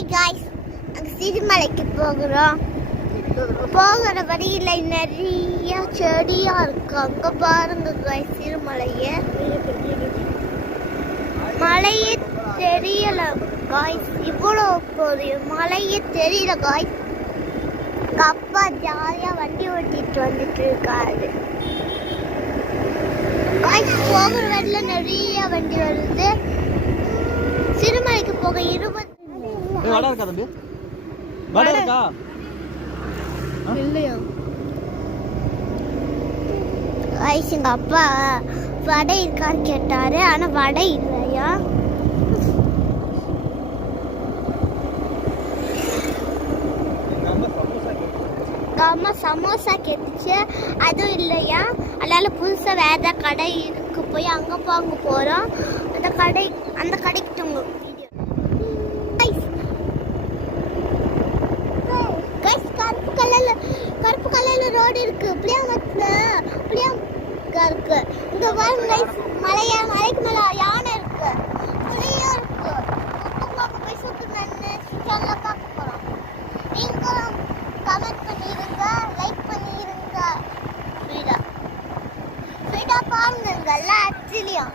Hi guys, நாங்கள் சிறுமலைக்கு போகிறோம். போகிற வழியில் நிறைய செடியா இருக்கு. அங்க பாருங்க காய்ஸ், சிறுமலையே மலையே தெரியல காய்ஸ். இவ்வளோ பெரிய மலையே தெரியல காய்ஸ். அப்பா ஜாலியா வண்டி ஓட்டிட்டு வந்துட்டு இருக்காரு காய்ஸ். போகிற வழியில நிறைய வண்டி வருது. சிறுமலைக்கு போக 20 வடை இருக்கா தம்பி? வடை இருக்கா? இல்லையா காய்ஸ்? எங்க அப்பா வடை இருக்கான்னு கேட்டாரு, ஆனா வடை இல்லையா. அம்மா சமோசா கேட்டுச்சு, அதுவும் இல்லையா. அதனால புதுசா வேற ஏதாவது கடை இருக்கு, போய் அங்க போறோம். அந்த கடைக்கு தூங்க கருப்பு கலர்ல ரோடு இருக்கு. இருக்கு இங்க பாருங்க, மலைக்கு மேல யானை இருக்கு, புளியும் இருக்கு. போய் சுத்து நின்று சொல்ல பார்க்க போறோம். நீங்களும் கமெண்ட் பண்ணிருங்க, லைக் பண்ணிருங்க. ஸ்வீடா பாருங்க, ஆக்சுவலியா